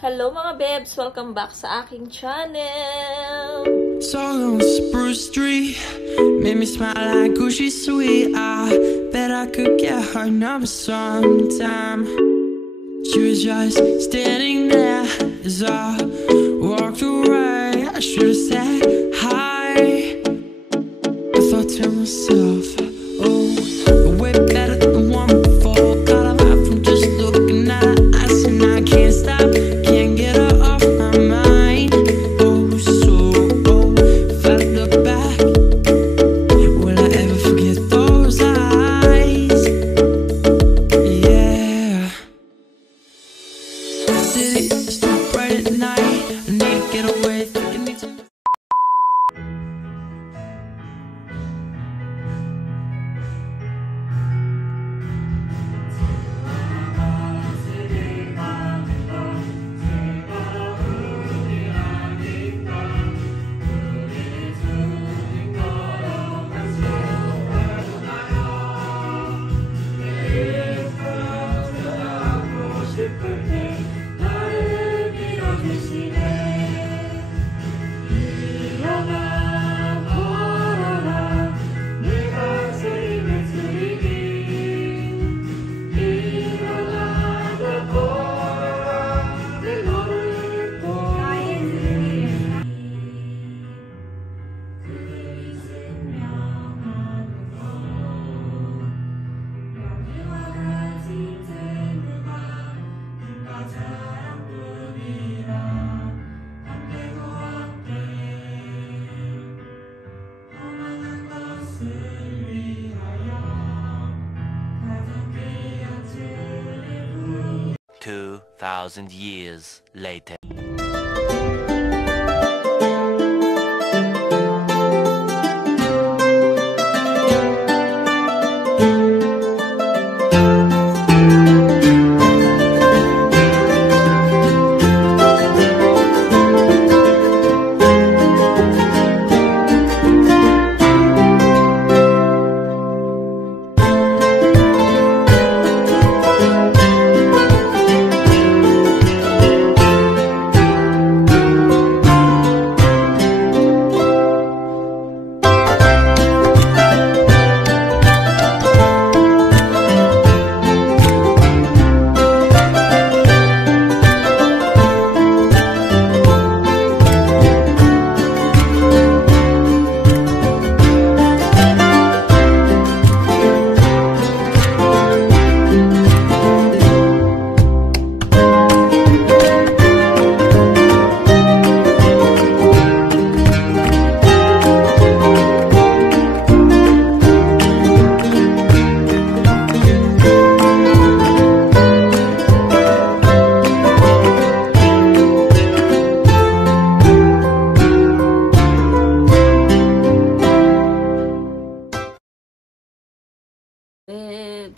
Hello mga bebs! Welcome back sa aking channel! Song on Spruce Street made me smile like Gucci sweet. I bet I could get her number sometime. She was just standing there as I walked away. I should have said hi. I thought to myself, oh, way better than the one before. Got a laugh from just looking at her eyes, and I can't stop. Can't get her off my mind. Oh, so if I look back, will I ever forget those eyes? Yeah. City is too bright at night. I need to get away. Think I need to. Thousand years later.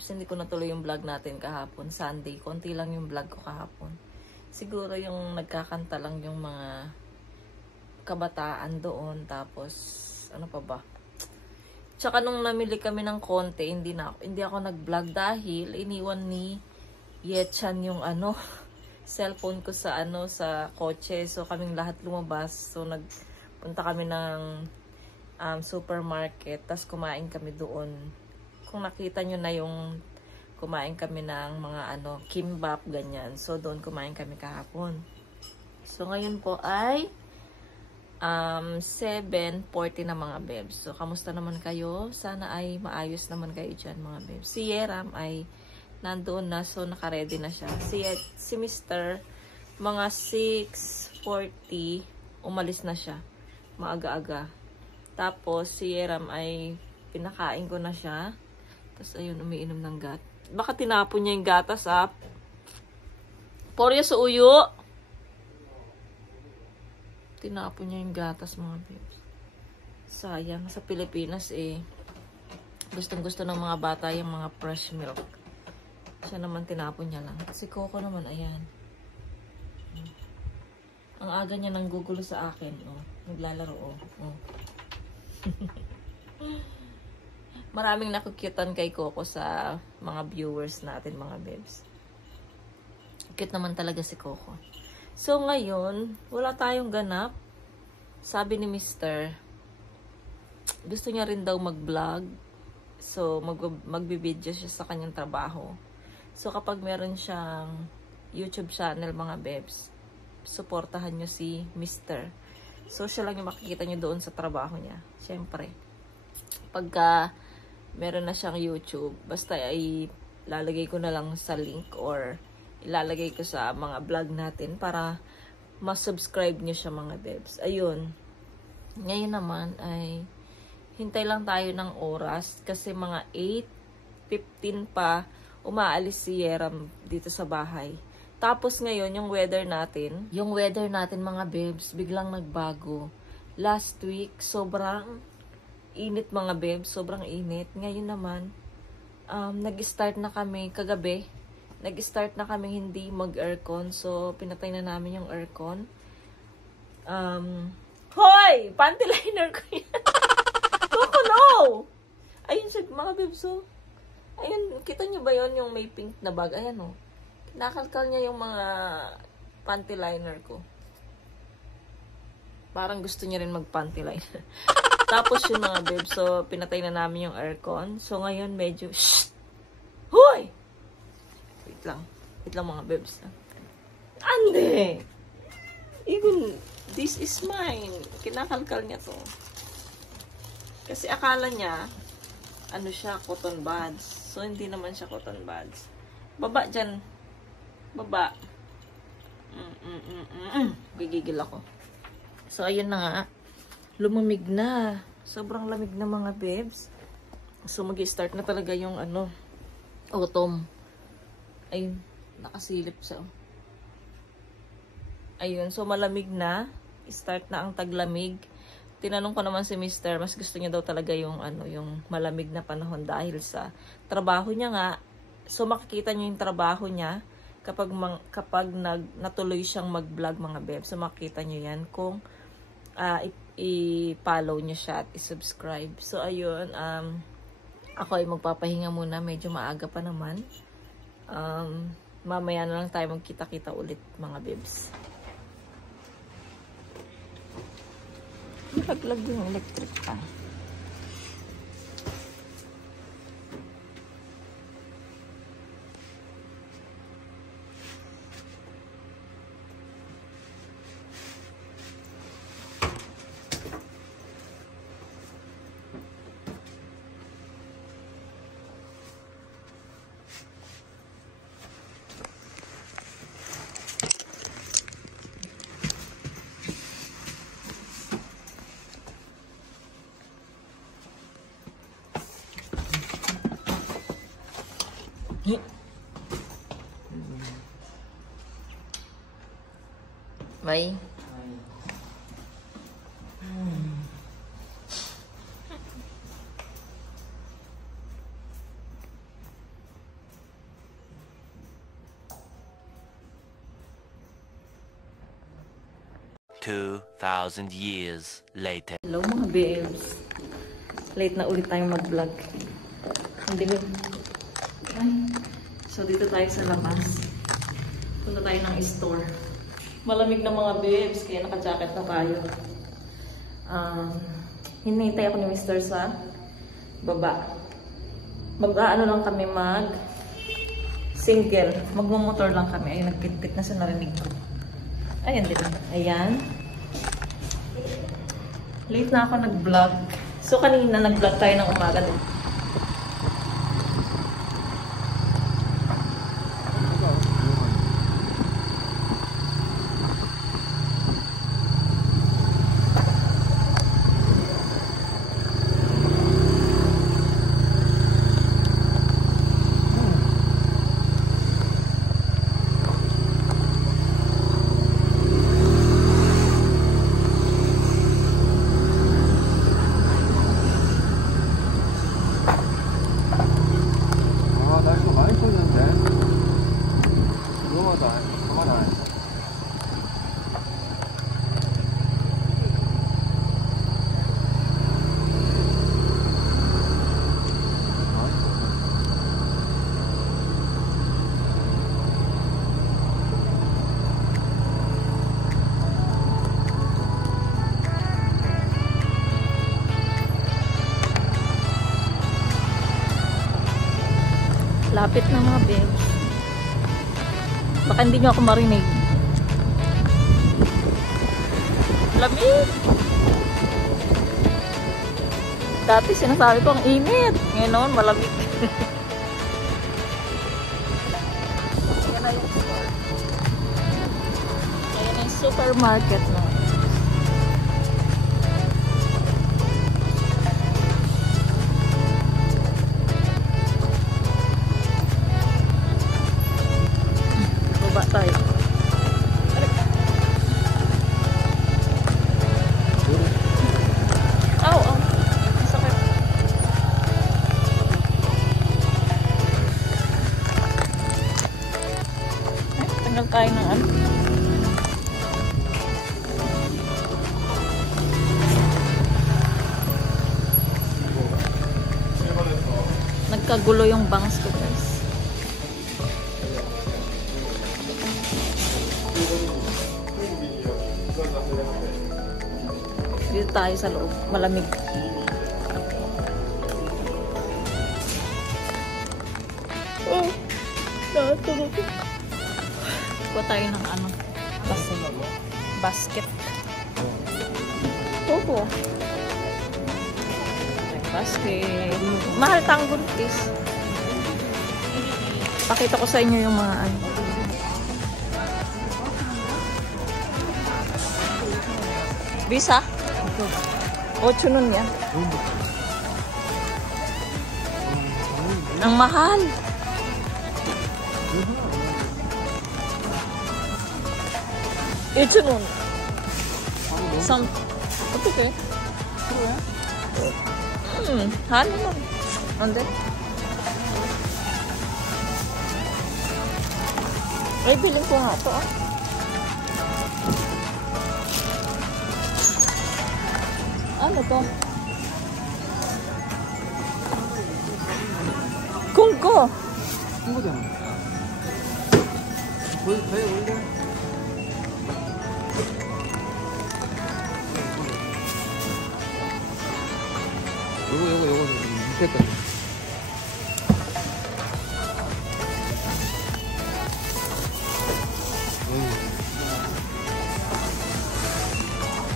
Hindi ko natuloy yung vlog natin kahapon. Sunday. Konti lang yung vlog ko kahapon. Siguro yung nagkakanta lang yung mga kabataan doon. Tapos, ano pa ba? Tsaka nung namili kami ng konti, hindi ako nag-vlog dahil iniwan ni Yechan yung cellphone ko sa sa kotse. So, kaming lahat lumabas. So, nagpunta kami ng supermarket. Tapos, kumain kami doon. Kung nakita nyo na yung kumain kami ng mga kimbap, ganyan. So, doon kumain kami kahapon. So, ngayon po ay 7:40 na mga bebs. So, kamusta naman kayo? Sana ay maayos naman kayo dyan mga bebs. Si Yeram ay nandoon na. So, nakaredy na siya. Si Mr. mga 6:40 umalis na siya. Maaga-aga. Tapos, si Yeram ay pinakain ko na siya. Tapos, ayun, umiinom ng gat. Baka tinapon niya yung gatas, Porya sa uyo. Tinapon niya yung gatas, mga babes. Sayang. Sa Pilipinas, gustong-gusto ng mga bata yung mga fresh milk. Siya naman, tinapon niya lang. Si Coco naman, ayan. Ang aga niya nang gugulo sa akin, Naglalaro, Maraming nakukyutan kay Coco sa mga viewers natin, mga bebs. Cute naman talaga si Coco. So, ngayon, wala tayong ganap. Sabi ni Mr., gusto niya rin daw mag-vlog. So, magbibideo siya sa kanyang trabaho. So, kapag meron siyang YouTube channel, mga bebs, suportahan nyo si Mr. So, siya lang yung makikita nyo doon sa trabaho niya. Siyempre. Pagka meron na siyang YouTube, basta ay lalagay ko na lang sa link or ilalagay ko sa mga vlog natin para ma-subscribe nyo siya, mga bebs. Ayun. Ngayon naman ay hintay lang tayo ng oras kasi mga 8:15 pa umaalis si Yeram dito sa bahay. Tapos ngayon, yung weather natin mga bebs, biglang nagbago. Last week, sobrang init mga bebs, sobrang init. Ngayon naman, nag-start na kami kagabi. Nag-start na kami hindi mag-aircon. So, pinatay na namin yung aircon. Hoy! Panty liner ko yan! Coco, no! Ayun siya, mga bebs, oh. Ayun, kita nyo ba yun, yung may pink na bag? Ayan, oh. Nakalkal niya yung mga panty liner ko. Parang gusto niya rin mag-panty liner. Tapos yung mga bebs, so, pinatay na namin yung aircon. So, ngayon, medyo, shh! Hoy! Wait lang. Wait lang, mga bebs. Ande! Even, this is mine. Kinakalkal niya to. Kasi akala niya, ano siya, cotton buds. So, hindi naman siya cotton buds. Baba dyan. Baba. Gigigil ako. So, ayun na nga. Lumamig na. Sobrang lamig na, mga bebs. So, mag-start na talaga yung ano, autumn. Ayun. Nakasilip siya. Ayun. So, malamig na. Start na ang taglamig. Tinanong ko naman si Mr. Mas gusto niya daw talaga yung ano, yung malamig na panahon dahil sa trabaho niya nga. So makikita niyo yung trabaho niya kapag natuloy siyang mag-vlog, mga beb. So makikita niyo yan kung i-follow niyo siya at i-subscribe. So ayun, ako ay magpapahinga muna, medyo maaga pa naman. Mamaya na lang tayo magkita-kita ulit, mga bebs. Naglag yung electric pa. Bye. 2,000 years later. Hello, mga babes. Late na ulit tayong mag-vlog. Hindi ba? So, dito tayo sa labas. Punta tayo ng store. Malamig na, mga babes, kaya naka-jacket na tayo. Hinihintay ako ni Mr. sa baba. Mag-aano lang kami, single. Magmumotor lang kami. Ayun, nagkit-kit na sa narinig ko. Ayan, diba? Ayan. Late na ako nag-vlog. So, kanina nag-vlog tayo ng umaga. Lapit na mga bel. Baka hindi nyo ako marinig. Lamig! Dati sinasabi ko ang init. Ngayon naman malamig. Yan na yung store. Ayan na yung supermarket na. Baba tayo. Tanggal tayo ng ano. Nagkagulo yung bangs ko, guys. Dito tayo sa loob. Malamig. Oh, nakatulog ko. Kuha tayo ng ano, basket. Opo. Basket. Mahal tanggol, please. Pakita ko sa inyo yung mga ano. Visa? 8 nun yan. Ang mahal. Ito nun. 어떻게? 한 번. 안 돼? Ay, bilhin ko nga ito. Ano to? kumko. kum거잖아. 거기 가야 원래. 요거 밑에 거.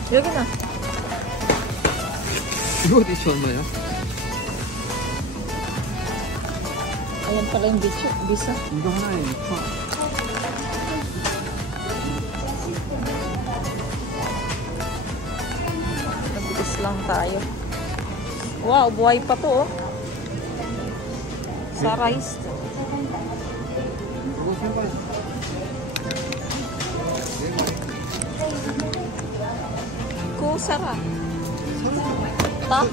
여기다. 이거 대체 얼마야? Ayan pala yung visa. 이거 하나에 6,000원. Nabilis lang tayo. Wow, buhay pa to, oh. Sa rice. 이거 세 마리. 고사라. 나?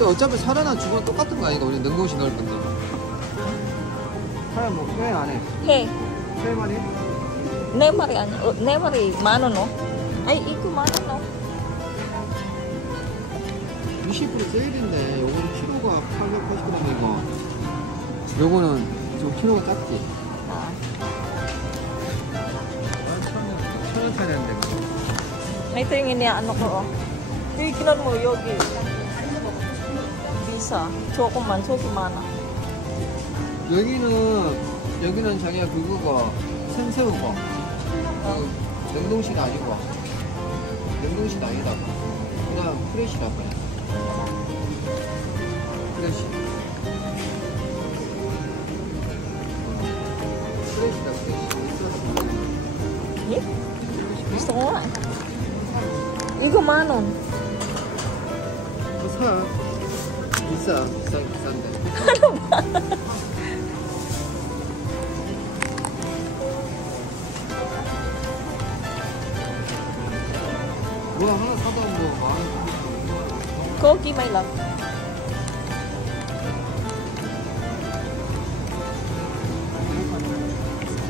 어차피 살아나 죽으면 똑같은 거 아니까 우리 능동시 넓은데. 사람 뭐 회 안 해? 해. 세 마리? 네 마리 아니, 네 마리 10,000원, no? Ay, 이거 10,000원, no? 20% 세일인데 요거는 키로가 880g이고 요거는 좀 키로가 작지? 아. 1,000원 차이 나는데. Ito yung iniano ko, oh. Tignan mo, yogi. Visa. 조금만, 조금만. 여기는 자기가 그거가 생새우 거. 냉동실 아니고. 냉동실 아니다. 그냥 프레시라 그래. 프레시. 프레시다, 프레시. Eh? Gusto ko nga. 이거 10,000원. 사. 비싼데. 뭐야, 하나 사다 뭐. 고기 may lang.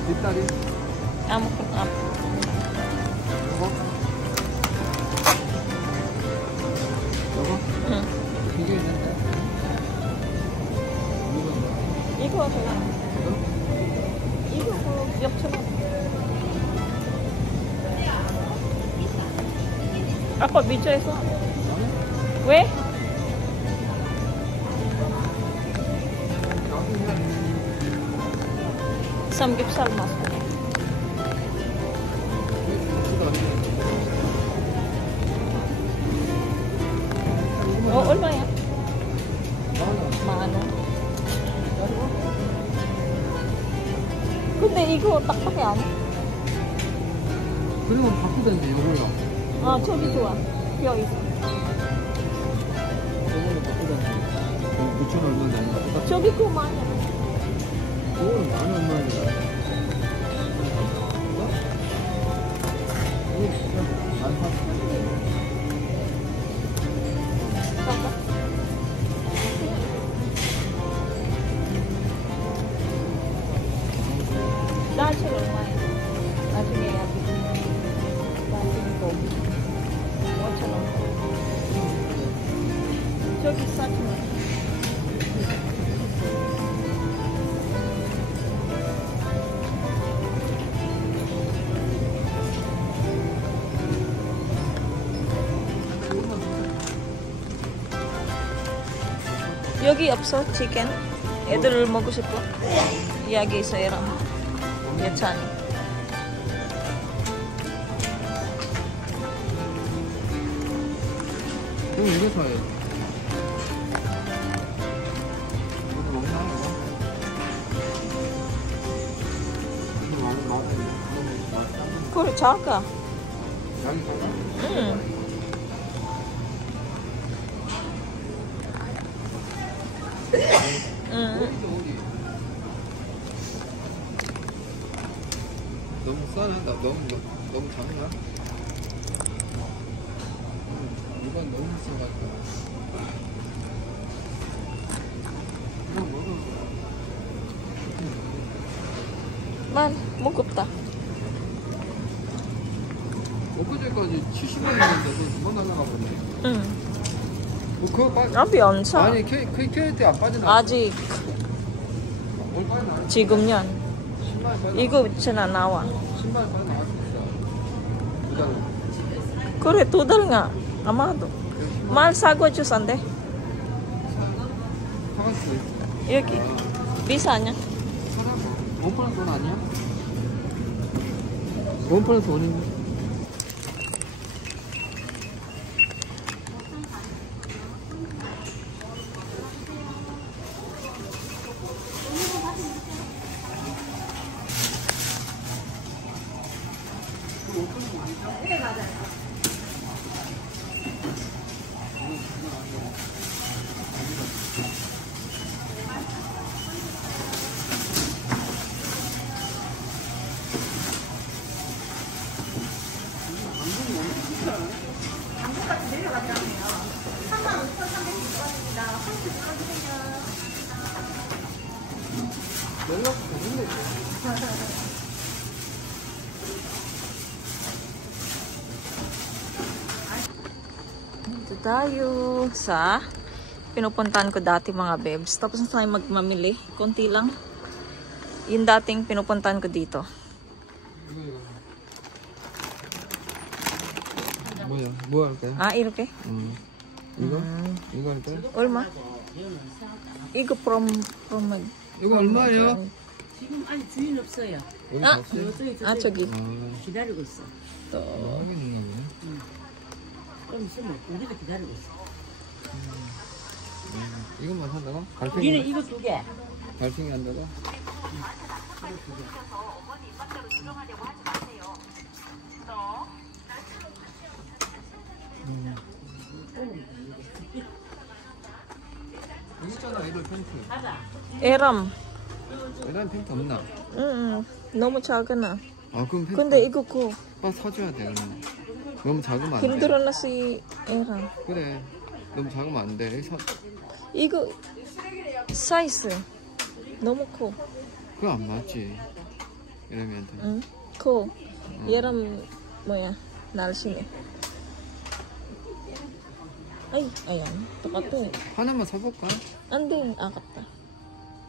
뒷다리. Amok ng up. 요거? 응. 이게 있는데? 이거 그냥. 이거 그 옆처럼. 아빠 미쳐에서. 왜? 여기 삼겹살 맛있네. 얼마야? 10,000원. 근데 이거 딱딱해 안 해? 그리고 바꾸던지 이걸로. 아, 저기 좋아. 여기. 이걸로 바꾸던지. 9,000원 얼마인지 아니까. 저기 그거 많이. 그거는 10,000원 얼마인지. 이거 진짜 14,000원. 나중에 얼마야? 나중에 여기. 나중에 고기. 5,000원. 저기 4,000원. 여기 없어 치킨? 애들 먹고 싶어? 여기 있어 얘랑 예찬이. 그럼 이거 사야지. 이거 먹나 이거? 그래 작아. 양이 작아? 응. 너무 싸나? 너무 작나? 이건 너무 비싸가지고. 이거 먹어. 만 무겁다. 엊그제까지 70원이었는데 그거 두번 날라가 버렸네. 응. 그거 나비 안 사. 아니 KT 안 빠져나. 아직 뭘 빠져나? 지금년 신발 빠져. 이거 전화 나와. 신발 빠져나갈 수 있어. 부담. 그래 2달 nga 아마도. 말 사고 주산데 사갈 수 있어. 여기 비싸냐? 사람 원 플러스 원 아니야? 원 플러스 원인데. 연락 되는데. Dito tayo sa pinupuntahan ko dati mga bebs. Tapos na tayo magmamili. Konti lang. Yung dating pinupuntahan ko dito. 뭐야? 뭐 할까요? Ah, 이렇게? 이거? 이거 할까요? 얼마? 이거 from 이거 얼마예요? 지금 아니 주인 없어요. 여기 아! 없어요? 아, 저기. 기다리고 있어. 또. 하겠는가 보네. 그럼 있으면 우리도 기다리고 있어. 이것만 산다고? 우리는 갈팽이? 이거 2개. 갈팽이 한다고? 여기 있잖아, 애들 팬티. 에람. 애들 팬티 없나? 응, 너무 작아. 아, 그럼 팬티. 근데 이거 그 빨리 사줘야 돼, 그러면. 너무 작으면 안 돼. 힘들어 나 si 에람. 그래. 너무 작으면 안 돼. 이거 사이즈 너무 커. 그거 안 맞지. 이러면 돼. 응? 커. 얘랑 뭐야? 날씬해. Ay, ayan. 똑같아. 하나만 사볼까? 안 돼. 아깝다.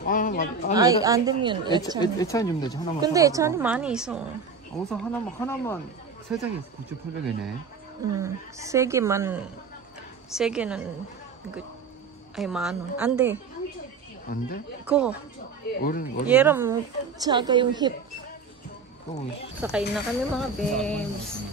아, 맞. 아이, 안 되면 애찬. 애찬 좀 되지, 하나만. 근데 사가지고. 애찬이 많이 있어. 우선 하나만 3장이 9,800원이네. 세 개는 그, ay 10,000원. 안 돼. 안 돼? Ko. 어른. Yeram, tsaka yung hip. 어, Sakay na kami mga babes.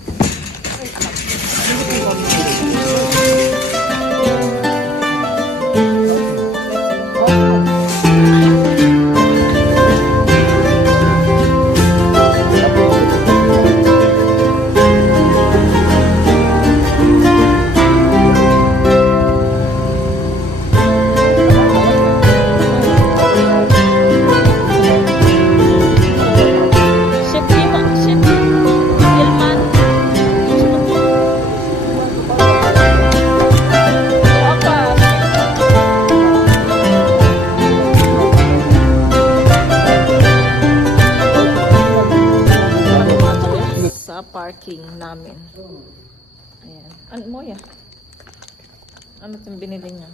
Sa parking namin. Ayan. Ano mo yan? Ano itong binili niya?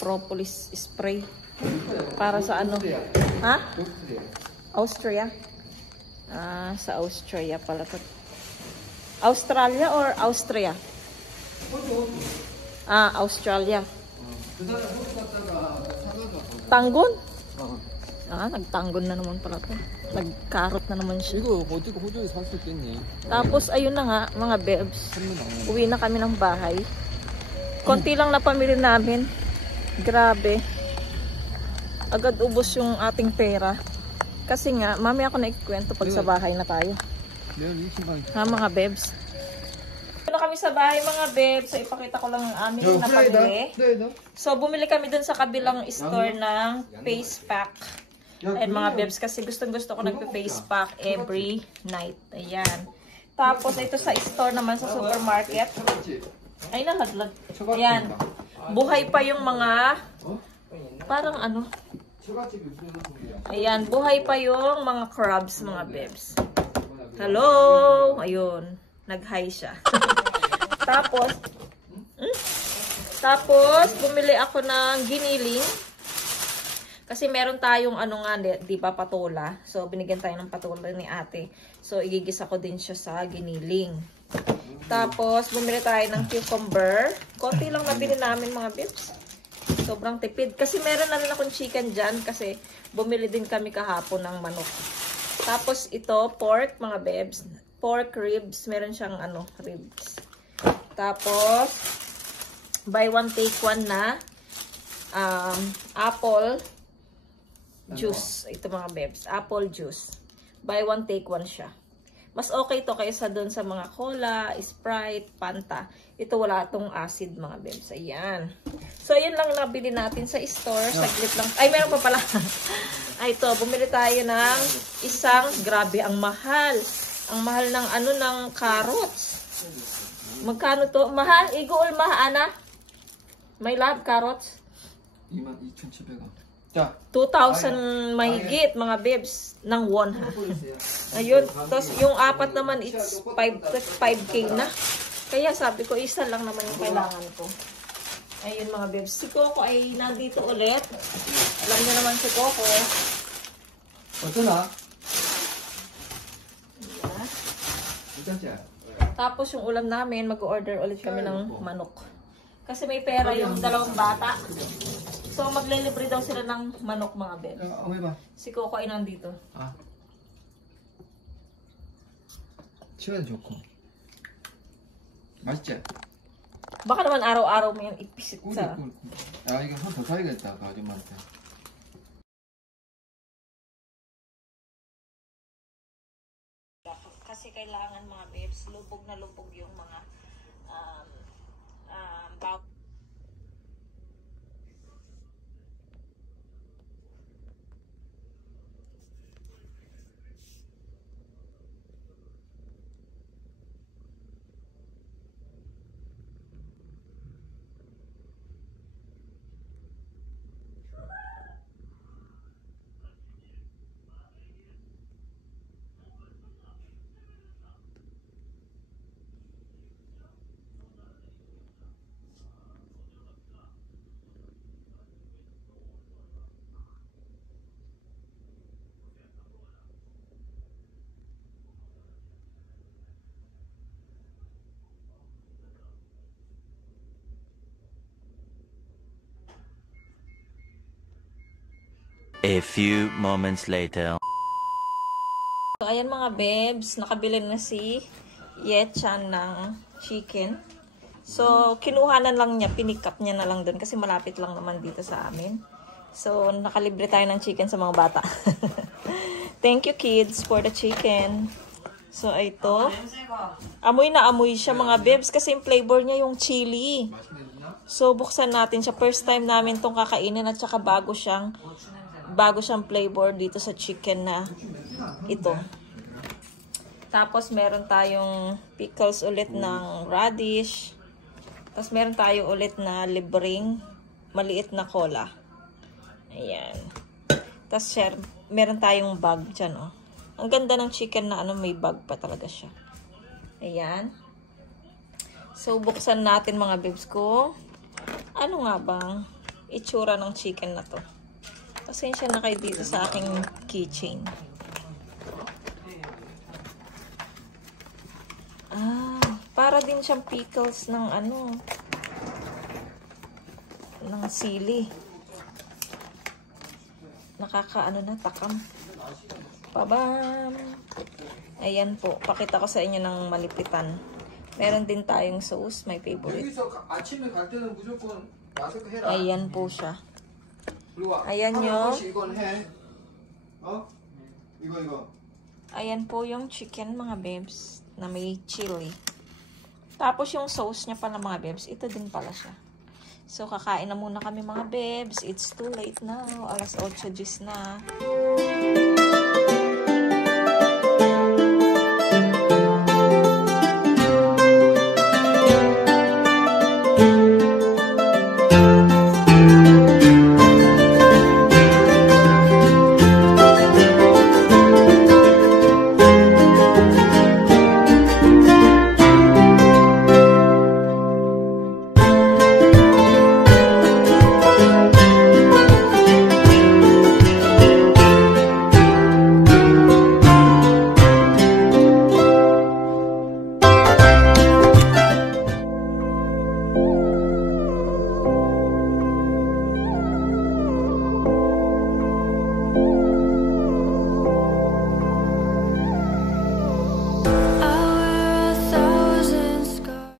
Propolis spray. Para sa ano? Ha? Austria? Sa Austria pala to. Australia or Austria? Australia. Tanggon? Nagtanggon na naman pala to. Nagkarot na naman siya. 이거 어떻게 호주에 살 수 있겠니? Tapos, ayun na nga, mga bebs. Uwi na kami ng bahay. Konti lang na pamili namin. Grabe. Agad ubos yung ating pera. Kasi nga, mamaya ako na ikwento pag sa bahay na tayo. Ha, mga bebs? Ito na kami sa bahay, mga bebs. So, ipakita ko lang ang aming napamili. So, bumili kami dun sa kabilang store ng face pack. Ayan mga bebs, kasi gustong-gusto ko nagpe-face pack every night. Ayan. Tapos ito sa store naman sa supermarket. Ay, nalaglag. Ayan. Buhay pa yung mga parang ano. Ayan, buhay pa yung mga crabs, mga bebs. Hello! Ayun. Nag-hi siya. Tapos, bumili ako ng giniling. Kasi meron tayong ano nga, di ba, patola. So, binigyan tayo ng patola ni ate. So, igigisa ko din siya sa giniling. Tapos, bumili tayo ng cucumber. Konti lang nabili namin mga bibs. Sobrang tipid. Kasi meron na rin akong chicken dyan. Kasi bumili din kami kahapon ng manok. Tapos, ito, pork mga bibs. Pork ribs. Meron siyang ano, ribs. Tapos, buy one take one na apple juice. Ito mga bebs. Apple juice. Buy one, take one siya. Mas okay to kaysa dun sa mga cola, Sprite, Fanta. Ito wala tong acid mga bebs. Ayan. So, yun lang nabili natin sa store. Saglit lang. Ay, meron pa pala. Ay, ito. Bumili tayo ng isang, grabe, ang mahal. Ang mahal ng ano, ng carrots. Magkano to? Mahal? Iguol mahana? My love, carrots. 22,700원. 자, 2,000 mahigit mga bibs ng won ha. Ayun. Tapos yung apat naman it's 5K na. Kaya sabi ko isa lang naman yung kailangan ko. Ayun mga bibs. Si Coco ay nandito ulit. Alam niyo naman si Coco. 어떠나? Yeah. Tapos yung ulam namin, mag-order ulit kami ng manok. Kasi may pera yung dalawang bata. So, maglilibre daw sila ng manok mga beb. Si Coco ay nandito. 시간이 좋고. 맛있지? Baka naman araw-araw mo yan ipisit sa... 야, 이거 한 더 사야겠다, 그 아줌마한테. Kasi kailangan mga babes, lubog na lubog yung mga A few moments later. So, ayan mga bebs, nakabili na si Yechan ng chicken. So, kinuhanan lang niya, pinick up niya na lang dun kasi malapit lang naman dito sa amin. So, nakalibre tayo ng chicken sa mga bata. Thank you kids for the chicken. So, ito. Amoy na amoy siya mga bebs kasi yung flavor niya yung chili. So, buksan natin siya. First time namin tong kakainin at saka bago siyang flavor dito sa chicken na ito. Tapos, meron tayong pickles ulit ng radish. Tapos, meron tayo ulit na libreng maliit na cola. Ayan. Tapos, meron tayong bag dyan, oh. Ang ganda ng chicken na may bag pa talaga siya. Ayan. So, buksan natin mga bebs ko. Ano nga bang itsura ng chicken na to? Pasensya na kayo dito sa aking keychain. Para din siyang pickles ng ng sili. Takam. Pabam! Ayan po. Pakita ko sa inyo ng malipitan. Meron din tayong sauce. My favorite. Ayan po siya. Ayan yung ayan po yung chicken mga bebs na may chili. Tapos yung sauce niya pala mga bebs, ito din pala siya. So kakain na muna kami mga bebs. It's too late now. Alas 8:10 na.